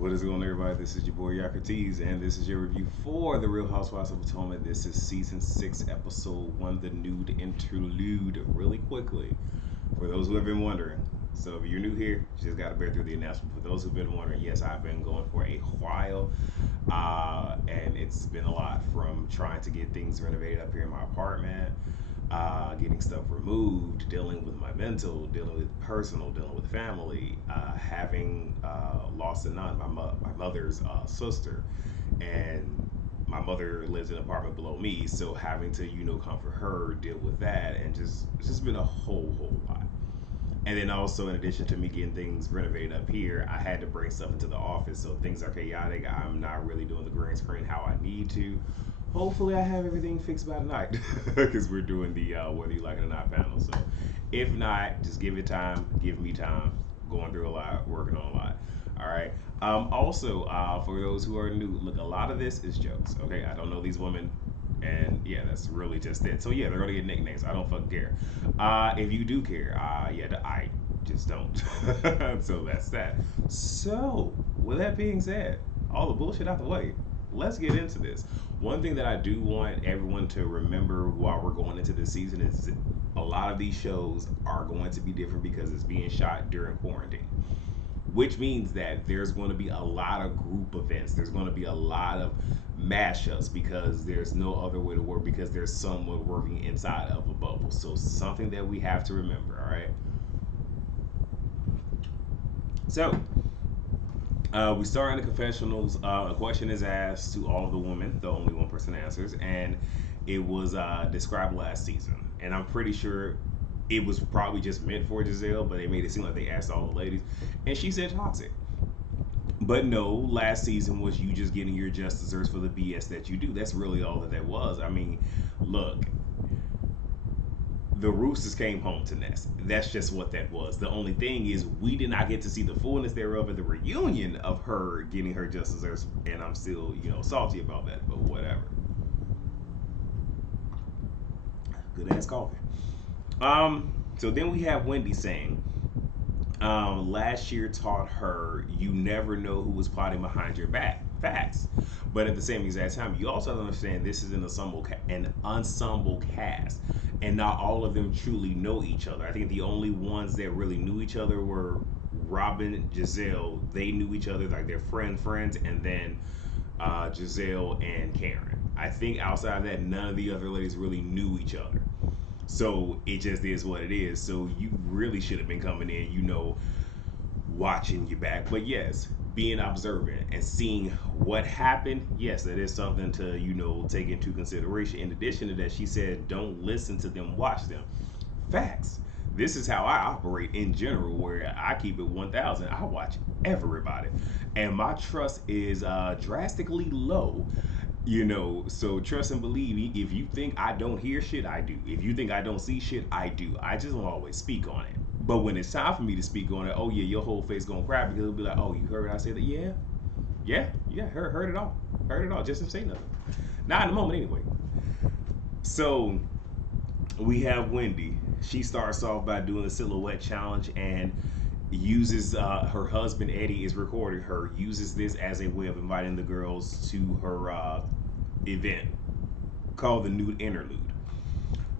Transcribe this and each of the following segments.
What is going on, everybody? This is your boy Yakertees, and this is your review for The Real Housewives of Potomac. This is season 6, episode 1, the nude interlude. Really quickly, for those who have been wondering. So, if you're new here, you just got to bear through the announcement. For those who've been wondering, yes, I've been going for a while, and it's been a lot from trying to get things renovated up here in my apartment. Getting stuff removed, dealing with my mental, dealing with personal, dealing with family, having lost a nun, my mother's sister, and my mother lives in an apartment below me, so having to comfort her, deal with that, and just it's just been a whole lot. And then also, in addition to me getting things renovated up here, I had to bring stuff into the office, so things are chaotic. I'm not really doing the green screen how I need to. Hopefully, I have everything fixed by tonight because we're doing the whether you like it or not panel. So, if not, just give it time. Give me time. Going through a lot, working on a lot. All right. Also, for those who are new, look, a lot of this is jokes. Okay, I don't know these women, and yeah, that's really just it. So yeah, they're gonna get nicknames. I don't fucking care. If you do care, yeah, I just don't. So that's that. So with that being said, all the bullshit out the way, let's get into this. One thing that I do want everyone to remember while we're going into this season is a lot of these shows are going to be different because it's being shot during quarantine, which means that there's going to be a lot of group events. There's going to be a lot of mashups because there's no other way to work because there's someone working inside of a bubble. So something that we have to remember, all right? So we start in the confessionals. A question is asked to all of the women. The only one person answers, and it was described last season. And I'm pretty sure it was probably just meant for Giselle, but they made it seem like they asked all the ladies, and she said toxic. But no, last season was you just getting your just desserts for the BS that you do. That's really all that was. I mean, look, the roosters came home to nest. That's just what that was. The only thing is we did not get to see the fullness thereof in the reunion of her getting her just desserts, and I'm still, salty about that, but whatever. Good ass coffee. So then we have Wendy saying, last year taught her you never know who was plotting behind your back. Facts. But at the same exact time, you also have to understand this is an ensemble cast, and not all of them truly know each other. I think the only ones that really knew each other were Robin, Giselle. They knew each other like they're friends, and then Giselle and Karen. I think outside of that, none of the other ladies really knew each other. So it just is what it is. So you really should have been coming in, watching your back. But yes, being observant and seeing what happened, yes, that is something to, take into consideration. In addition to that, she said, don't listen to them, watch them. Facts. This is how I operate in general, where I keep it 1,000. I watch everybody. And my trust is drastically low. So trust and believe. If you think I don't hear shit, I do. If you think I don't see shit, I do. I just don't always speak on it. But when it's time for me to speak on it, oh yeah, your whole face gonna crack because it'll be like, oh, you heard I say that? Yeah, yeah, heard it all, heard it all. Just didn't say nothing. Not in the moment anyway. So we have Wendy. She starts off by doing the silhouette challenge and uses her husband Eddie is recording her. Uses this as a way of inviting the girls to her event called the Nude Interlude.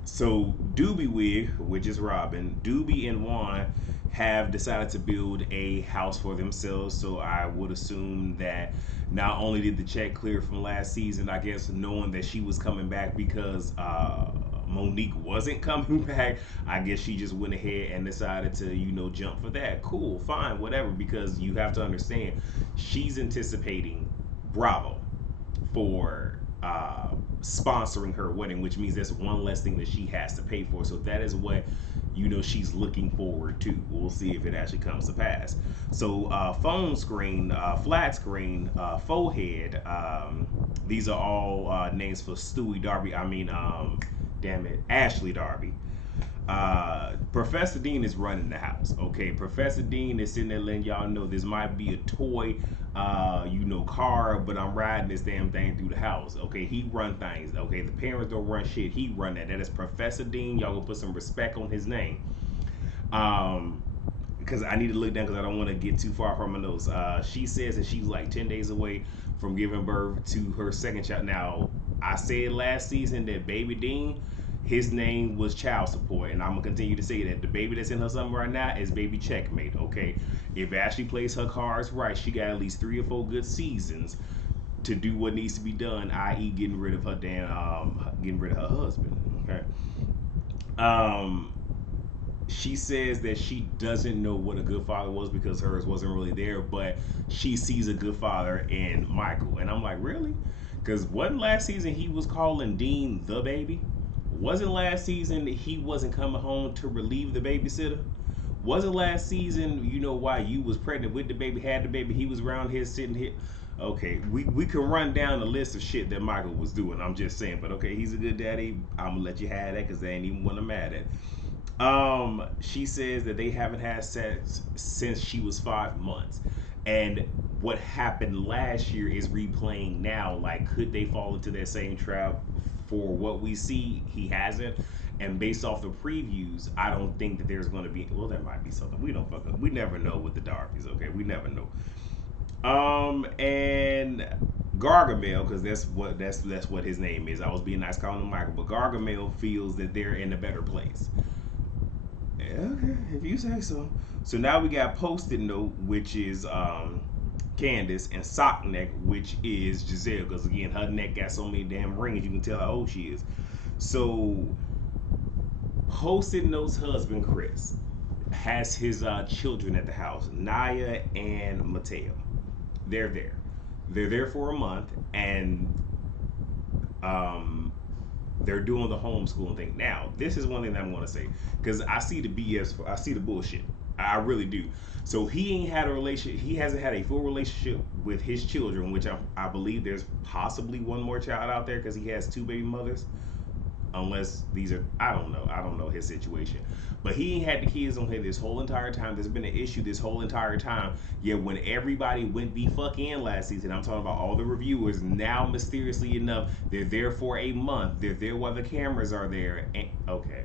So Doobie Wig, which is Robin, Doobie and Juan have decided to build a house for themselves. So I would assume that not only did the check clear from last season, I guess knowing that she was coming back because Monique wasn't coming back, I guess she just went ahead and decided to, jump for that. Cool, fine, whatever, because you have to understand she's anticipating Bravo for sponsoring her wedding, which means that's one less thing that she has to pay for. So that is what she's looking forward to. We'll see if it actually comes to pass. So phone screen, flat screen, faux head. These are all names for Stewie Darby. I mean, damn it, Ashley Darby. Professor Dean is running the house. Okay, Professor Dean is sitting there letting y'all know this might be a toy, car, but I'm riding this damn thing through the house. Okay, he run things. Okay, the parents don't run shit. He run that. That is Professor Dean. Y'all gonna put some respect on his name. because I need to look down because I don't want to get too far from my notes. She says that she's like 10 days away from giving birth to her second child. Now, I said last season that Baby Dean, his name was child support, and I'm gonna continue to say that the baby that's in her stomach right now is baby checkmate. Okay, if Ashley plays her cards right, she got at least 3 or 4 good seasons to do what needs to be done, i.e., getting rid of her getting rid of her husband. Okay. Um, she says that she doesn't know what a good father was because hers wasn't really there, but she sees a good father in Michael. And I'm like, really? Because wasn't last season he was calling Dean the baby? Wasn't last season that he wasn't coming home to relieve the babysitter? Wasn't last season, why you was pregnant with the baby, had the baby, he was around here sitting here. Okay, we can run down the list of shit that Michael was doing. I'm just saying, but okay, he's a good daddy. I'm gonna let you have that because they ain't even what I'm mad at. She says that they haven't had sex since she was 5 months. And what happened last year is replaying now. Like, could they fall into that same trap? For what we see, he hasn't. And based off the previews, I don't think that there's going to be. Well, there might be something. We don't fuck up. We never know with the Darbies. Okay, we never know. And Gargamel, because that's what his name is. I was being nice calling him Michael, but Gargamel feels that they're in a better place. Okay, if you say so. So now we got Post-it Note, which is Candace, and Sock Neck, which is Giselle. Because again, her neck got so many damn rings, you can tell how old she is. So Post-it Note's husband, Chris, has his children at the house, Naya and Mateo. They're there. They're there for a month, and um, they're doing the homeschooling thing. Now, this is one thing that I'm going to say because I see the BS, I see the bullshit. I really do. So he ain't had a relationship. He hasn't had a full relationship with his children, which I believe there's possibly one more child out there because he has 2 baby mothers. Unless these are, I don't know his situation, but he ain't had the kids on here this whole entire time. There's been an issue this whole entire time. Yet when everybody went the fuck in last season, I'm talking about all the reviewers. Now mysteriously enough, they're there for a month. They're there while the cameras are there. And, okay,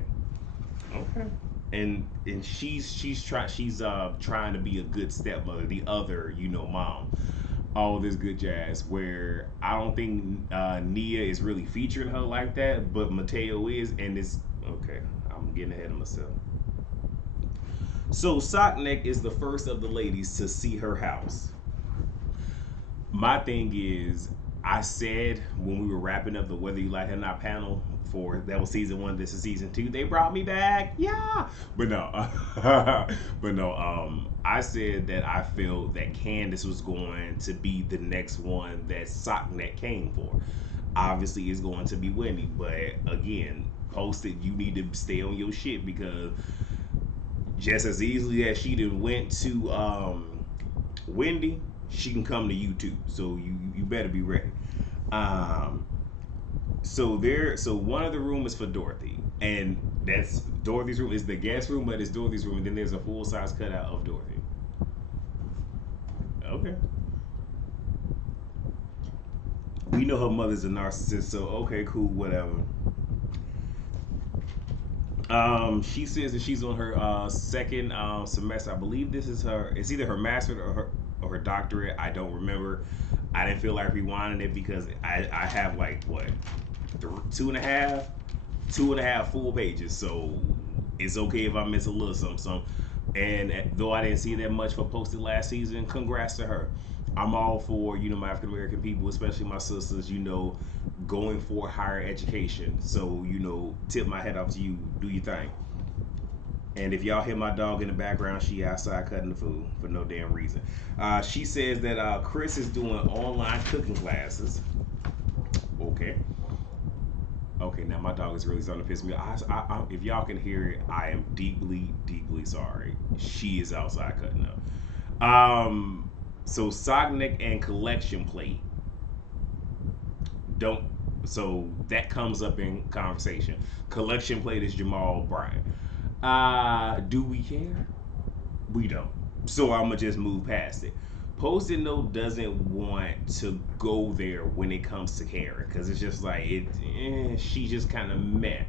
and she's trying to be a good stepmother, the other mom, all this good jazz. Where I don't think Nia is really featuring her like that, but Mateo is, and it's okay. I'm getting ahead of myself. So Sockneck is the first of the ladies to see her house. My thing is, I said when we were wrapping up the Whether You Like It or Not panel for that was season 1, this is season 2. They brought me back, yeah. But no, but no. I said that I felt that Candace was going to be the next one that Socknet came for. Obviously, it's going to be Wendy, but again, posted. You need to stay on your shit because just as easily as she done went to Wendy, she can come to you too. So you better be ready. Um, so one of the room is for Dorothy, and that's Dorothy's room. Is the guest room, but it's Dorothy's room, and then there's a full size cutout of Dorothy. Okay. We know her mother's a narcissist, so okay, cool, whatever. She says that she's on her second semester. I believe this is her. It's either her master's or her doctorate. I don't remember. I didn't feel like rewinding it because I have like what two and a half full pages. So it's okay if I miss a little something. And though I didn't see that much for posted last season, congrats to her. I'm all for my African American people, especially my sisters. Going for higher education. So tip my head off to you. Do your thing. And if y'all hear my dog in the background, she outside cutting the food for no damn reason. She says that Chris is doing online cooking classes. Okay. Okay, now my dog is really starting to piss me off. If y'all can hear it, I am deeply, deeply sorry. She is outside cutting up. So Sognick and Collection Plate don't. So that comes up in conversation. Collection Plate is Jamal Bryant. Do we care? We don't. So I'm gonna just move past it. Post-it note doesn't want to go there when it comes to Karen because it's just like she just kind of meh.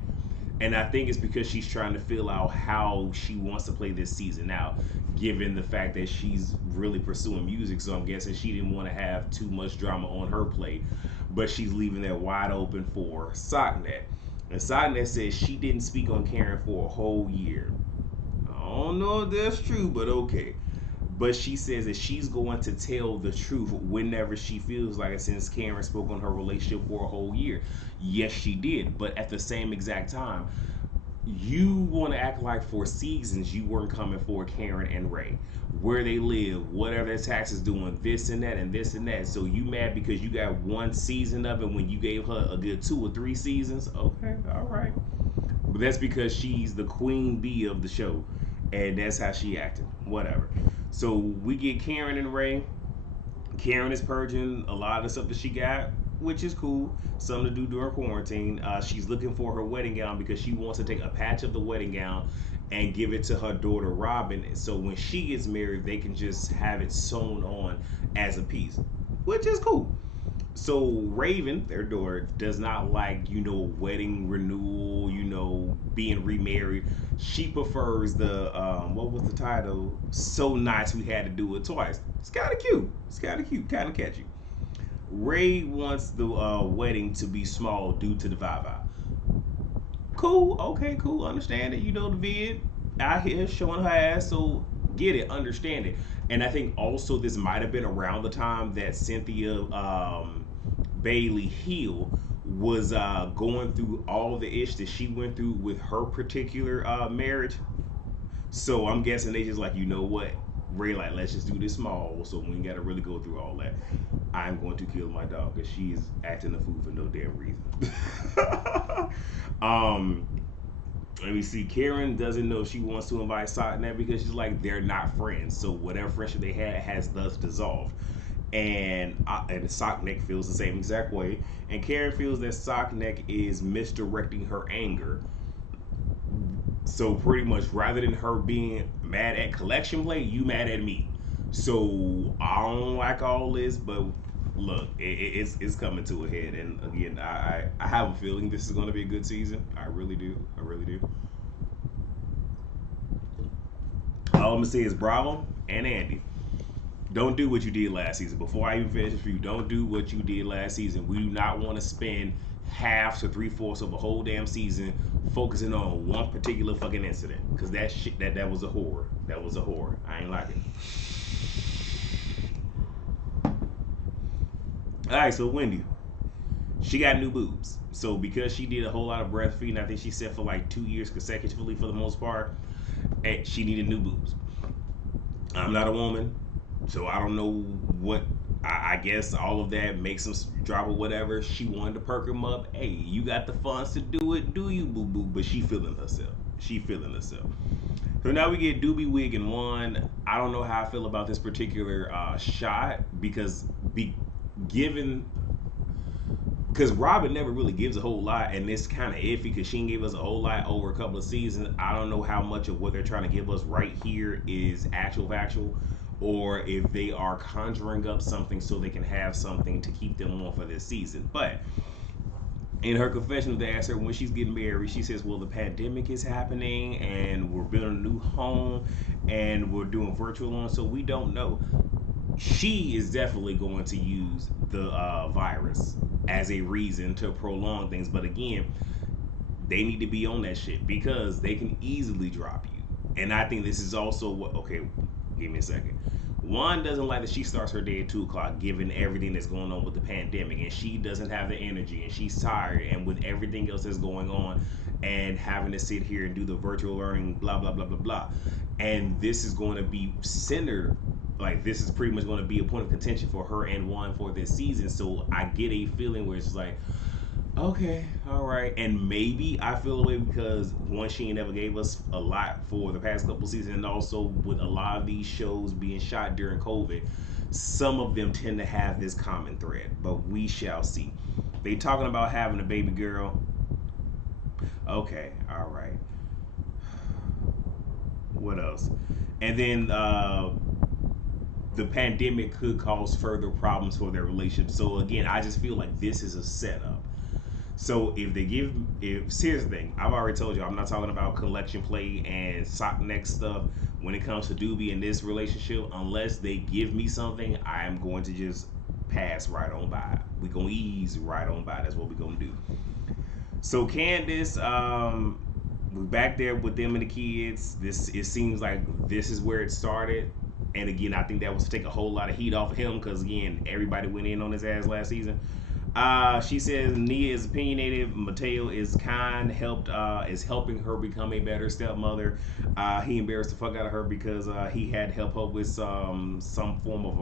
And I think it's because she's trying to feel out how she wants to play this season out, given the fact that she's really pursuing music. So I'm guessing she didn't want to have too much drama on her plate, but she's leaving that wide open for Socknet. And Socknet says she didn't speak on Karen for a whole year. I don't know if that's true, but okay. But she says that she's going to tell the truth whenever she feels like it, since Karen spoke on her relationship for a whole year. Yes, she did. But at the same exact time, you want to act like for seasons you weren't coming for Karen and Ray, where they live, whatever their taxes doing, this and that and this and that. So you mad because you got one season of it when you gave her a good 2 or 3 seasons? Okay, all right. But that's because she's the queen bee of the show, and that's how she acted. Whatever. So we get Karen and Ray. Karen is purging a lot of the stuff that she got, which is cool. Something to do during quarantine. She's looking for her wedding gown because she wants to take a patch of the wedding gown and give it to her daughter Robin. So when she gets married, they can just have it sewn on as a piece, which is cool. So Raven, their daughter, does not like, wedding renewal, being remarried. She prefers the what was the title? So nice we had to do it twice. It's kind of cute. It's kind of cute, kind of catchy. Ray wants the wedding to be small due to the Viva. Cool, okay, cool. Understand it. The vid out here showing her ass, so get it, understand it. And I think also this might have been around the time that Cynthia Bailey Hill was going through all the ish that she went through with her particular marriage. So I'm guessing they just like, you know what, Ray, like, let's just do this small, so we ain't got to really go through all that. I'm going to kill my dog because she is acting a fool for no damn reason. um, Let me see. Karen doesn't know she wants to invite Satnam because she's like, they're not friends. So whatever friendship they had has thus dissolved. And Sockneck feels the same exact way. And Karen feels that Sockneck is misdirecting her anger. So pretty much, rather than her being mad at collection plate, you mad at me. So I don't like all this, but look, it's coming to a head. And again, I have a feeling this is going to be a good season. I really do. I really do. All I'm gonna say is bravo and Andy. Don't do what you did last season. Before I even finish this review, don't do what you did last season. We do not want to spend half to 3/4 of a whole damn season focusing on one particular fucking incident. Cause that shit that was a horror. That was a horror. I ain't like it. Alright, so Wendy. She got new boobs. So because she did a whole lot of breastfeeding, I think she said for like 2 years consecutively for the most part, and she needed new boobs. I'm not a woman, so I don't know what. I guess all of that makes them drop or whatever. She wanted to perk him up. Hey, you got the funds to do it, do you, boo boo? But she feeling herself. She feeling herself. So now we get Doobie Wig and one. I don't know how I feel about this particular shot because given because Robin never really gives a whole lot, and it's kind of iffy because she gave us a whole lot over a couple of seasons. I don't know how much of what they're trying to give us right here is actual factual, or if they are conjuring up something so they can have something to keep them on for this season. But in her confession, they asked her when she's getting married. She says, "Well, the pandemic is happening, and we're building a new home, and we're doing virtual on, so we don't know." She is definitely going to use the virus as a reason to prolong things. But again, they need to be on that shit because they can easily drop you. And I think this is also what. Okay, give me a second. One doesn't like that she starts her day at 2 o'clock, given everything that's going on with the pandemic, and she doesn't have the energy, and she's tired, and with everything else that's going on, and having to sit here and do the virtual learning, blah blah blah blah blah. And this is going to be centered, like this is pretty much going to be a point of contention for her and one for this season. So I get a feeling where it's like, okay, all right, and maybe I feel away because one, she never gave us a lot for the past couple seasons, and also with a lot of these shows being shot during COVID, some of them tend to have this common thread. But we shall see. They talking about having a baby girl. Okay, all right. What else? And then the pandemic could cause further problems for their relationship. So again, I just feel like this is a setup. So if they give, if here's the thing, I've already told you I'm not talking about collection play and sock neck stuff when it comes to Doobie in this relationship. Unless they give me something, I am going to just pass right on by. We gonna ease right on by. That's what we gonna do. So Candace, we're back there with them and the kids. This it seems like this is where it started. And again, I think that was to take a whole lot of heat off of him because again, everybody went in on his ass last season. She says Nia is opinionated. Mateo is kind, is helping her become a better stepmother. He embarrassed the fuck out of her because he had help her with some form of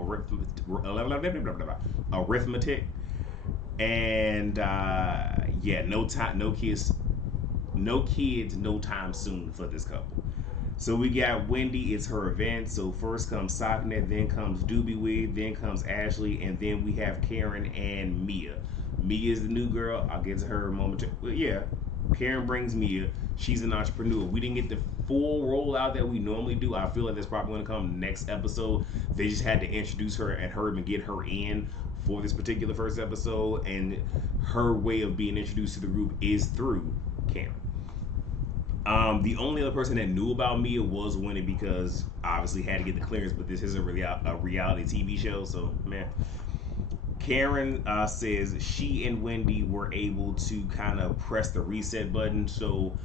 arithmetic. And yeah, no time, no kids, no time soon for this couple. So we got Wendy, it's her event. So first comes Socknet, then comes Doobie Wig, then comes Ashley, and then we have Karen and Mia. Mia is the new girl. I'll get to her momentarily. Well, yeah, Karen brings Mia. She's an entrepreneur. We didn't get the full rollout that we normally do. I feel like that's probably going to come next episode. They just had to introduce her and her and get her in for this particular first episode, and her way of being introduced to the group is through Karen. The only other person that knew about Mia was Winnie because obviously had to get the clearance, but this is a reality TV show, so man. Karen says she and Wendy were able to kind of press the reset button, so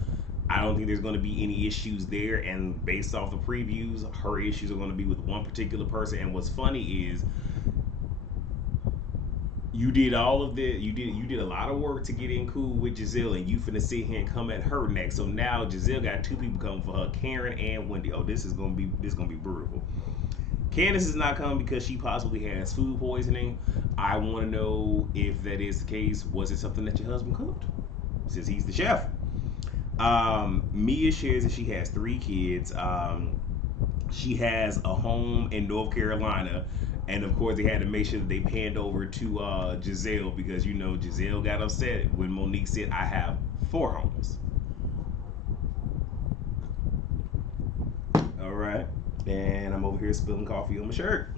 I don't think there's going to be any issues there. And based off the previews, her issues are going to be with one particular person. And what's funny is you did a lot of work to get in cool with Giselle, and you finna sit here and come at her next. So now Giselle got two people coming for her, Karen and Wendy. Oh, this gonna be brutal. Candace is not coming because she possibly has food poisoning. I want to know if that is the case. Was it something that your husband cooked? Since he's the chef. Mia shares that she has three kids. She has a home in North Carolina, and of course they had to make sure that they panned over to Giselle because you know Giselle got upset when Monique said, "I have four homes." All right, and I'm over here spilling coffee on my shirt.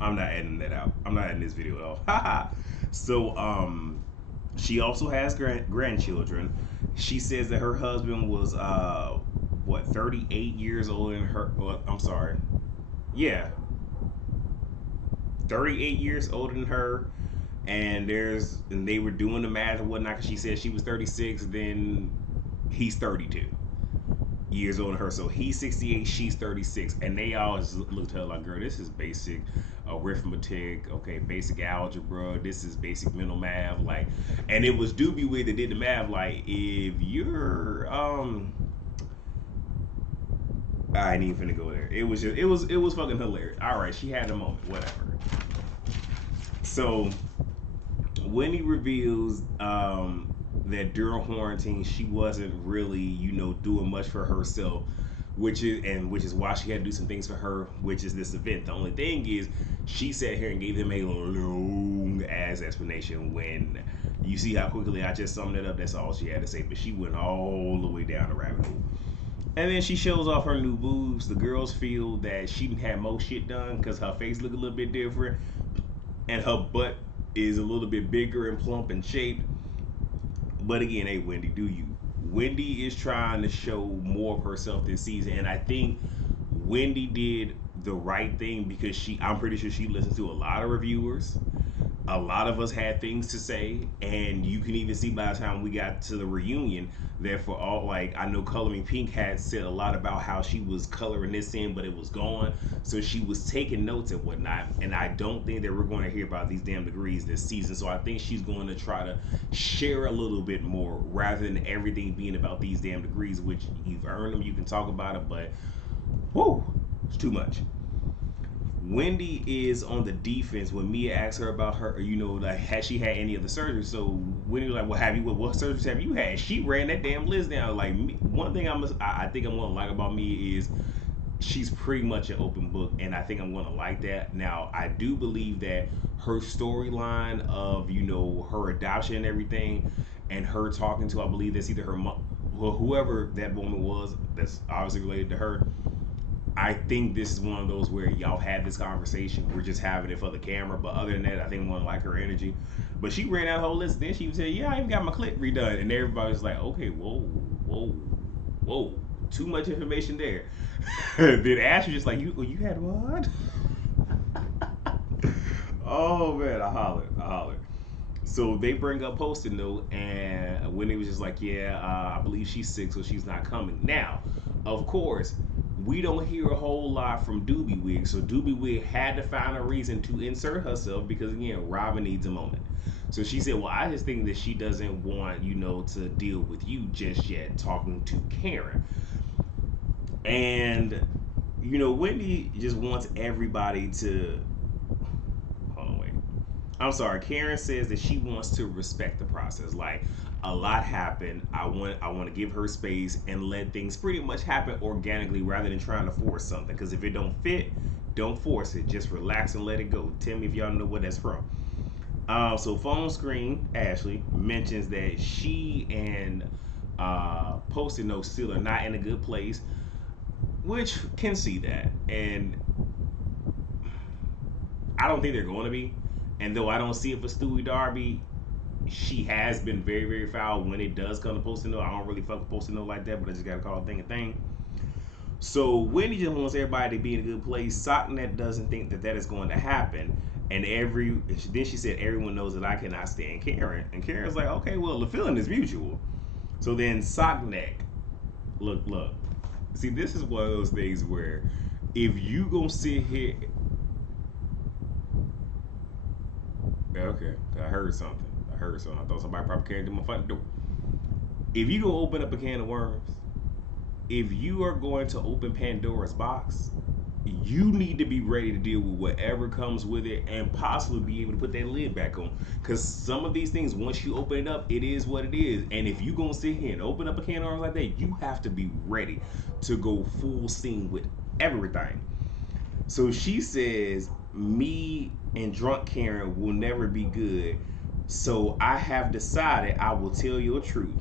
I'm not editing that out. I'm not editing this video at all. So, she also has grandchildren. She says that her husband was what 38 years old in her. Well, I'm sorry. Yeah, 38 years older than her. And they were doing the math and whatnot. Cause she said she was 36. Then he's 32 years older than her. So he's 68, she's 36. And they always look at her like, girl, this is basic arithmetic, okay, basic algebra, this is basic mental math. Like, and it was Doobie Wig that did the math. Like, if you're I ain't even finna go there. It was fucking hilarious. Alright, she had a moment, whatever. So Winnie reveals that during quarantine she wasn't really, doing much for herself, which is why she had to do some things for her, which is this event. The only thing is, she sat here and gave them a long ass explanation. When you see how quickly I just summed it up, that's all she had to say. But she went all the way down the rabbit hole. And then she shows off her new boobs. The girls feel that she had more shit done because her face look a little bit different, and her butt is a little bit bigger and plump and shaped. But again, hey Wendy, do you? Wendy is trying to show more of herself this season, and I think Wendy did the right thing because I'm pretty sure she listens to a lot of reviewers. A lot of us had things to say, and you can even see by the time we got to the reunion that for all, like, I know Coloring Pink had said a lot about how she was coloring this in, but it was gone, so she was taking notes and whatnot. And I don't think that we're going to hear about these damn degrees this season, so I think she's going to try to share a little bit more rather than everything being about these damn degrees, which you've earned them, you can talk about it, but whoo, it's too much. Wendy is on the defense when Mia asks her about her, like, has she had any of the surgery? So Wendy was like, what surgeries have you had? She ran that damn list down. Like, one thing I think I'm gonna like about Mia is she's pretty much an open book, and I think I'm gonna like that. Now, I do believe that her storyline of her adoption and everything, and her talking to, I believe that's either her mom, whoever that woman was, that's obviously related to her. I think this is one of those where y'all had this conversation. We're just having it for the camera. But other than that, I think one like her energy. But she ran that whole list. Then she would say, "Yeah, I even got my clip redone," and everybody was like, "Okay, whoa, whoa, whoa, too much information there." Then Ash was just like, "You had what?" Oh man, I hollered. So they bring up Post-it note, and Wendy was just like, "Yeah, I believe she's sick, so she's not coming." Now, of course, we don't hear a whole lot from Doobie Wig, so Doobie Wig had to find a reason to insert herself because again, Robin needs a moment. So she said, "Well, I just think that she doesn't want to deal with you just yet." Talking to Karen, and Wendy just wants everybody to. Hold on, wait. I'm sorry. Karen says that she wants to respect the process. Like a lot happened. I want to give her space and let things pretty much happen organically rather than trying to force something. Because if it don't fit, don't force it. Just relax and let it go. Tell me if y'all know where that's from. So phone screen Ashley mentions that she and Post-it note still are not in a good place, which can see that, and I don't think they're going to be. And though I don't see it for Stewie Darby, she has been very, very foul when it does come to Post-it note. I don't really fuck with Post-it note like that, but I just gotta call a thing a thing. So Wendy just wants everybody to be in a good place. Socknet doesn't think that that is going to happen. And then she said everyone knows that I cannot stand Karen. And Karen's like, okay, well the feeling is mutual. So then Sockneck, look. See, this is one of those things where if you gonna sit here, okay, I heard something. I thought somebody probably came to my front door. If you gonna open up a can of worms, if you are going to open Pandora's box, you need to be ready to deal with whatever comes with it and possibly be able to put that lid back on. Because some of these things, once you open it up, it is what it is. And if you gonna sit here and open up a can of worms like that, you have to be ready to go full steam with everything. So she says, me and drunk Karen will never be good. So I have decided I will tell your truth,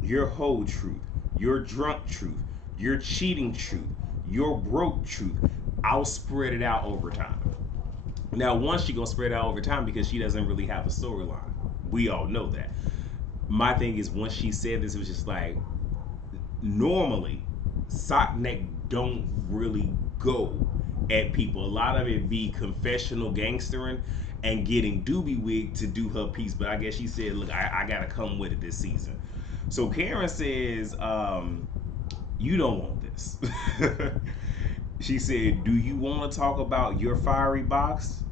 your whole truth, your drunk truth, your cheating truth, your broke truth. I'll spread it out over time. Now, once she gonna spread it out over time because she doesn't really have a storyline. We all know that. My thing is, once she said this, it was just like, normally Sockneck don't really go at people. A lot of it be confessional gangstering and getting Doobie Wig to do her piece. But I guess she said, look, I gotta come with it this season. So Karen says, you don't want this. She said, do you want to talk about your fiery box?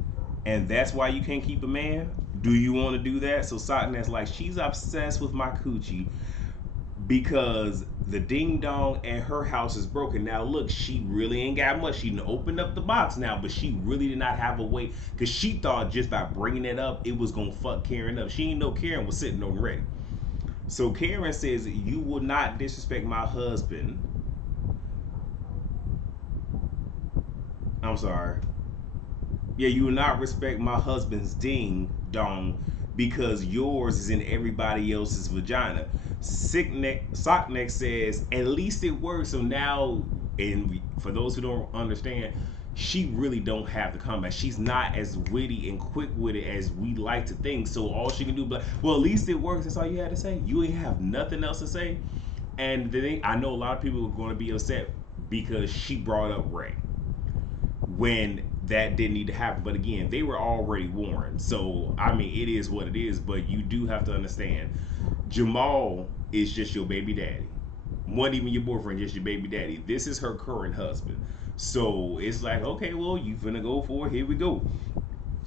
And that's why you can't keep a man? Do you want to do that? So Sockneck's like, she's obsessed with my coochie because the ding dong at her house is broken. Now look, she really ain't got much. She done opened up the box now, but she really did not have a way because she thought just by bringing it up it was gonna fuck Karen up. She didn't know Karen was sitting on ready. So Karen says, you will not disrespect my husband. I'm sorry. Yeah, you will not respect my husband's ding dong because yours is in everybody else's vagina. Sockneck says, at least it works. So now, and for those who don't understand, she really don't have the comeback. She's not as witty and quick witted as we like to think. So all she can do, but well, at least it works. That's all you had to say. You ain't have nothing else to say. And the thing, I know a lot of people are going to be upset because she brought up Ray when that didn't need to happen. But again, they were already warned. So I mean, it is what it is. But you do have to understand, Jamal is just your baby daddy. Wasn't even your boyfriend, just your baby daddy. This is her current husband. So it's like, okay, well, you finna go for it. Here we go.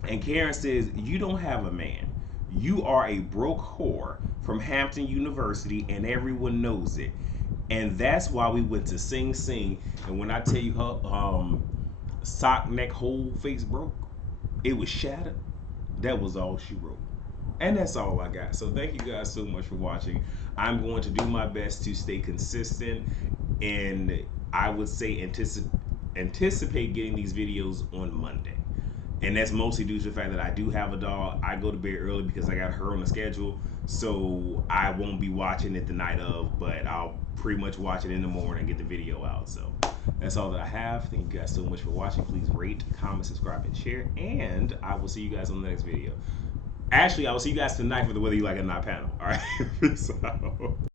And Karen says, you don't have a man. You are a broke whore from Hampton University, and everyone knows it. And that's why we went to Sing Sing. And when I tell you her sock neck whole face broke, it was shattered. That was all she wrote. And that's all I got. So thank you guys so much for watching. I'm going to do my best to stay consistent, and I would say anticipate getting these videos on Monday. And that's mostly due to the fact that I do have a dog. I go to bed early because I got her on the schedule, so I won't be watching it the night of, but I'll pretty much watch it in the morning and get the video out. So that's all that I have. Thank you guys so much for watching. Please rate, comment, subscribe, and share. And I will see you guys on the next video. Actually, I will see you guys tonight for the Whether You Like It or Not panel. All right. So.